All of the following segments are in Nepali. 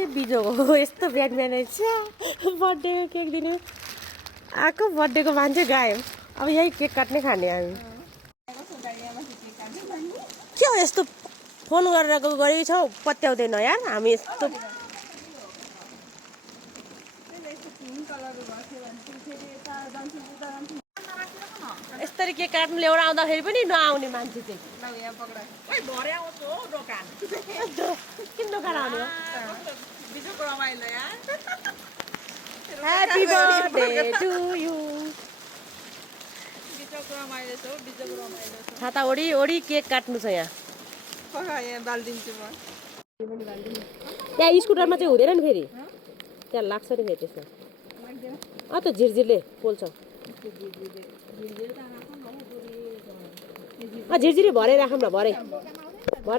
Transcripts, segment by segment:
के बिजो हो यस्तो बिहान बिहान बर्थडेको केक दिनु आएको बर्थडेको मान्छे गायो अब यही केक काट्ने खाने हामी के हो यस्तो फोन गरेर गरेछौ पत्याउँदैन यार हामी यस्तो यसरी केक काट्नु ल्याउन आउँदाखेरि पनि नआउने मान्छे चाहिँ किन दोकान आउने हो ह्यापी बर्थडे टु यु छाता ओडी ओडी केक काट्नु छ यहाँ त्यहाँ स्कुटरमा चाहिँ हुँदैन नि फेरि त्यहाँ लाग्छ नि फेरि त्यसमा त झिरझिरले पोल्छ झिरझिरे भरे राखौँ न भरे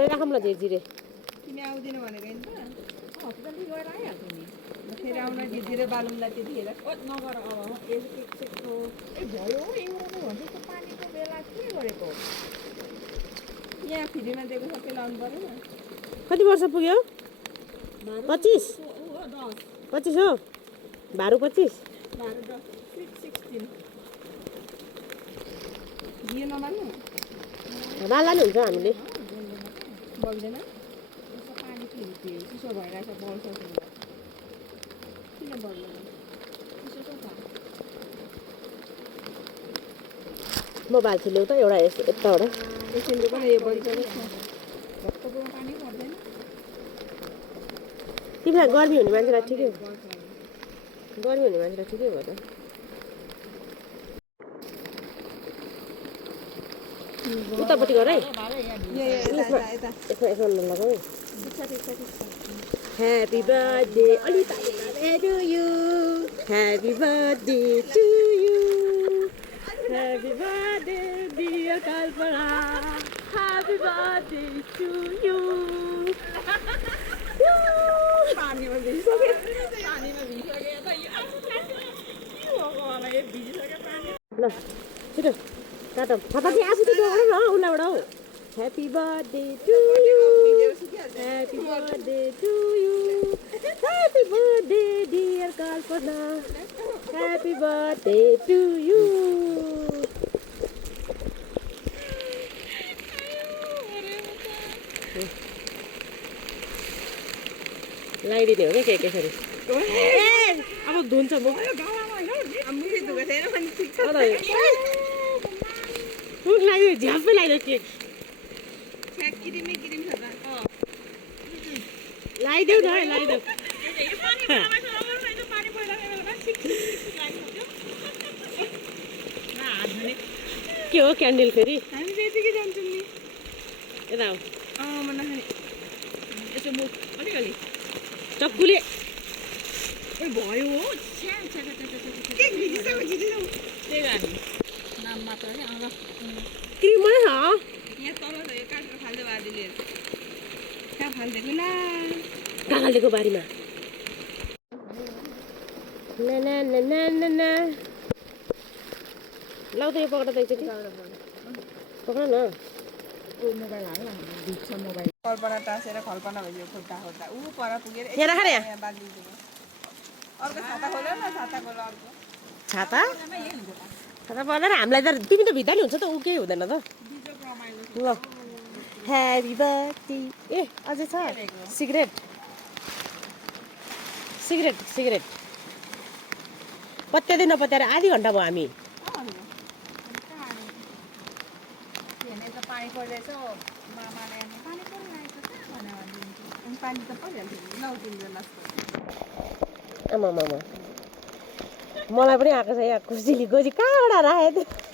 राखौँ न झिरझिरे कति वर्ष पुग्यो 25 हो भारू 25 बाल्ला नि हुन्छ हामीले बग्दैन पानी चिसो भइरहेछ बल्छ किन बग्दैन म बाल्छु ल्याउ त एउटा यताबाट एकछिनको पनि यो बगिसकेको छ भक्कको पानी पर्दैन तिमीलाई गर्मी हुने मान्छेलाई ठिकै हो गर्मी हुने मान्छेलाई ठिकै हो त उतापट्टि गर है यसमा नलगाऊ ह्यापी बर्थडे अलि to you happy birthday to you happy birthday dear Kalpana happy birthday to you ल छिटो काटौँ छाता चाहिँ आफू चाहिँ डोगेर न उल्लाबाट हौ happy birthday to you happy birthday to you happy birthday dear Kalpana happy birthday to you लगाइदिने हो क्या के यसरी अब धुन्छ म लाग्यो झ्यापै लाग्यो केक लगाइदेऊ न है लगाइदेऊ के हो क्यान्डल फेरि यता हो चक्कुले भयो हो नाम मात्र क्रिम मात्रै छ यहाँ तल छ यो काटेर फाल्दै बादिले कहाँ फालिदिएको ला कहाँ फालिदिएको बारीमा लाउ त यो पक्र त एकचोटि पक्र न मोबाइल हाल भिज्छ मोबाइल कल्पना टाँसेर खल्पना भयो खुट्टा खुट्टा ऊ पर पुगेर यहाँ राख न यहाँ अर्को छाता खोल्यो न छाता खोल्यो अर्को छाता छाता पर्दैन हामीलाई त तिमी त भित्ता नि हुन्छ त ऊ केही हुँदैन त ल ह्यापी बर्थडे ए अझै छ सिगरेट सिगरेट सिगरेट पत्याउँदै नपत्याएर आधी घन्टा भयो हामी पानी परिरहेछ मामाले पानी परिरहेछ भनेर पानी त परिहाल्छ नौदिन आमा मलाई पनि आएको छ यहाँ खुसीली गोजी कहाँबाट राखेको थियो